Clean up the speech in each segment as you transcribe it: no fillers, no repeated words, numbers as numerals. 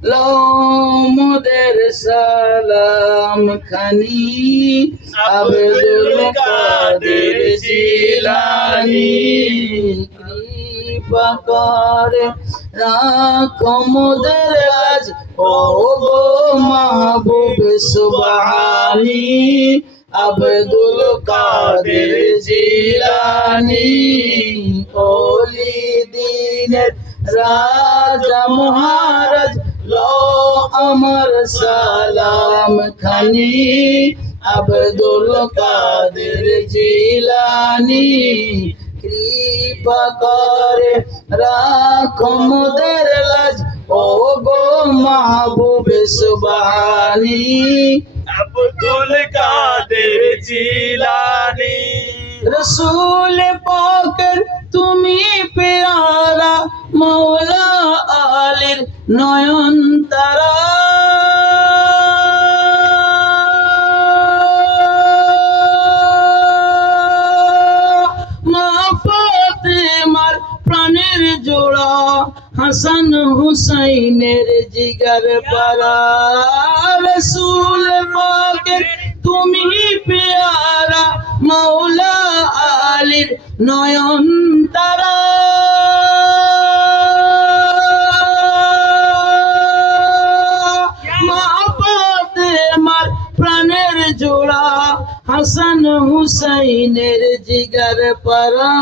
মোদের সালাম খানি আব্দুল কাদের জিলানী কৃপা করে রাখো মোদের লাজ ও গো মাহবুব সুবহানী আব্দুল কাদের জিলানী ওলি দিনের রাজা মহারাজ লো আমার সালাম খানি আব্দুল কাদের জিলানী কৃপা করে রাখো মোদের লাজ ও গো মাহবুব সুবহানী আব্দুল কাদের জিলানী রসূল পাকের তুমি প্যারা মৌলা আলীর নয়ন তারা মা ফাতেমার প্রাণের জোড়া হাসান হুসাইনের জিগার পারা রসূল পাকের তুমি প্যারা মৌলা আলীর নয়ন তারা মা ফাতেমার প্রাণের জোড়া হাসান হুসাইনের জিগার পারা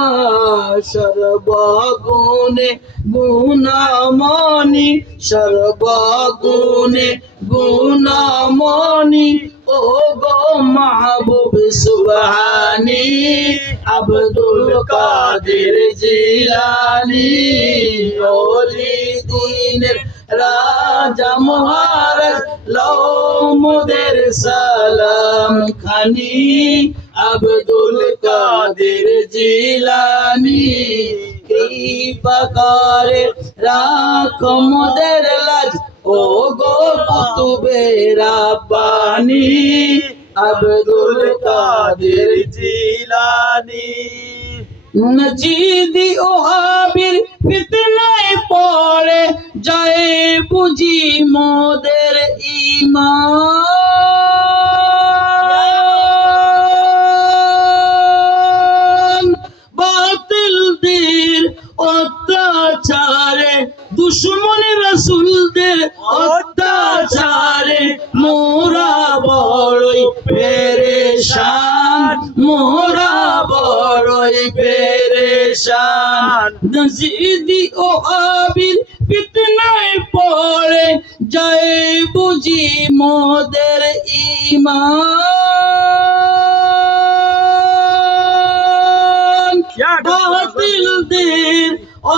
সর্বগুণে গুণামণি সর্বগুণে গুণামণি ও গো মাহবুব সুবহানী আব্দুল কাদের জিলানী ওলি দিনের রাজা মহারাজ লো মোদের সালাম খানি আব্দুল কাদের জিলানী কৃপা করে রাখো মোদের লাজ ও গো কুতুবে রাব্বানী আব্দুল কাদের জিলানী নজিদি ও হাবির ফিতনায় পড়ে যায় বুঝি মোদের ঈমান বাতিলদের অত্যাচারে দুশ্মন রাসূলদের অত্যাচারে মোরা বড়ই পেরেশান মোরা বড়ই পেরেশান নজিদি ও হাবিল ফিতনায় পড়ে যায় বুঝি মোদের ঈমান বাতিলদের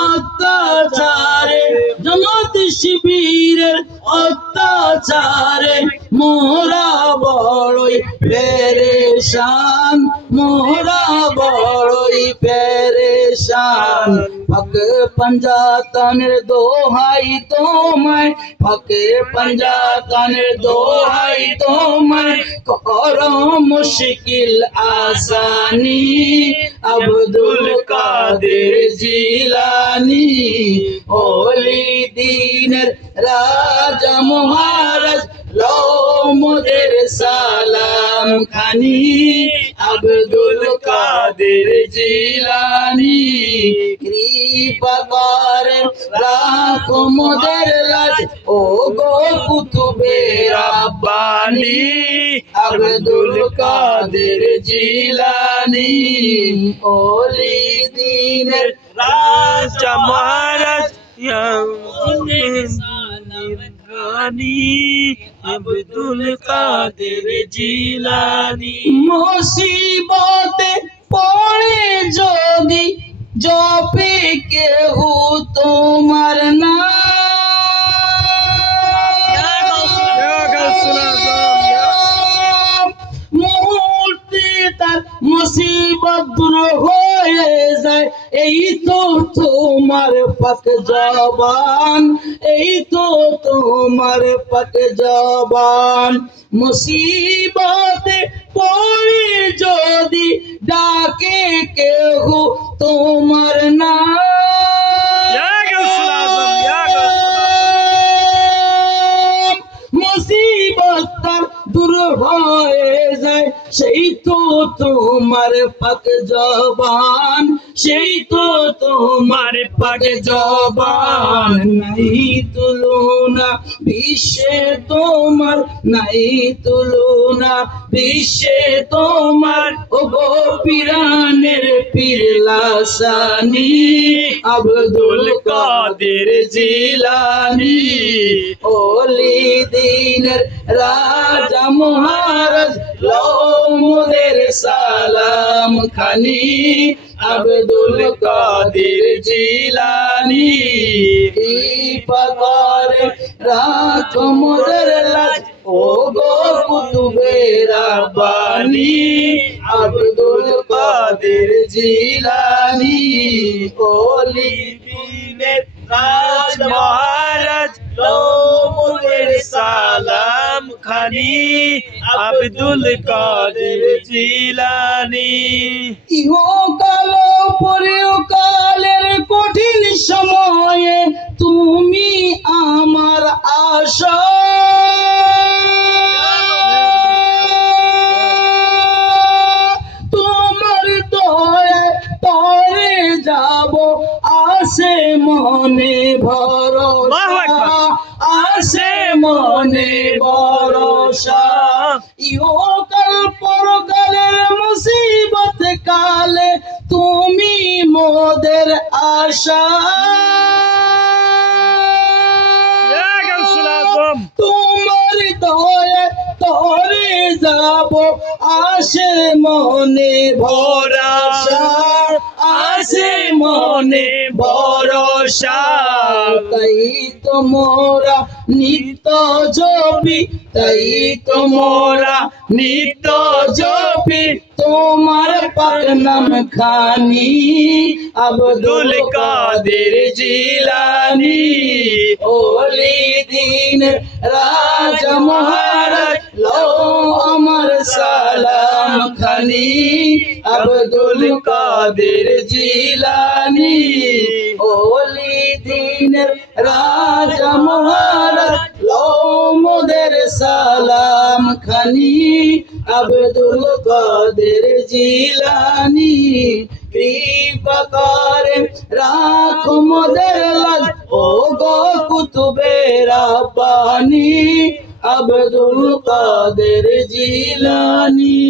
অত্যাচারে জামাত শিবিরের অত্যাচারে মোরা বড়ই পেরেশান মোরা বড়ই পেরেশান পাক পঞ্জাতনের দোহাই তোমায় পাক পঞ্জাতনের দোহাই তোমায় করো মুশকিল আসানি আব্দুল কাদের জিলানী ওলি দিনের রাজা মহারাজ লো মোদের সালাম খানি আব্দুল কাদের জিলানী কৃপা করে রাখো মোদের লাজ ও গো কুতুবে রাব্বানী আব্দুল কাদের জিলানী ওলি দিনের রাজা মহারাজ আব্দুল কাদের জিলানী মুসিবতে পড়ে যদি জপে কেহ তোমার নাম মুহূর্তে তার মুসিবত দূর হয়ে যায় এই তো তোমার পাক জবান এই তো তোমার পাক জবান মুসিবতে পড়ে যদি ডাকে কেহ তোমার নাম সেই তো তোমার পাক জবান, সেই তো তোমার পাক জবান। নাই তুলনা বিশ্বে তোমার, নাই তুলনা বিশ্বে তোমার। ও গো পিরানের পীর লাসানি আব্দুল কাদের জিলানি, ওলি দিনের রাজা মহারাজ লও মোদের সালাম খানি। আব্দুল কাদের জিলানি কৃপা করে রাখো মোদের লাজ, ও গো কুতুবে রাব্বানি। আব্দুল কাদের জিলানি ওলি দিনের রাজ মহারাজ লোমদের সালাম খানি। আব্দুল কাদের জিলানি। ইহকাল পরকালের কঠিন সময়ে তুমি আমার আশা। তোমার দয়ায় তরে যাব, আসে মনে ভরসা, আসে মনে ভরসা। ইহকাল পরকালের মুসিবত কালে তুমি মোদের আশা। তোমার দয়া তরে যাব, আসে মনে ভরসা, আসে মনে ভরসা। তাই তো মোরা নিত্য জপি, তাই তো মোরা নিত্য জপি তোমার পাক নাম খানি। আব্দুল কাদের জিলানি ওলি দিন রাজা মহারাজ লও আমার সালাম খানি। আব্দুল কাদের জিলানি ওলি দিন রাজা মহারাজ লও মোদের সালাম খানি। আব্দুল কাদের জিলানি কৃপা করে রাখো মোদের লাজ, ও গো কুতুবে রাব্বানি। আব্দুল কাদের জিলানি।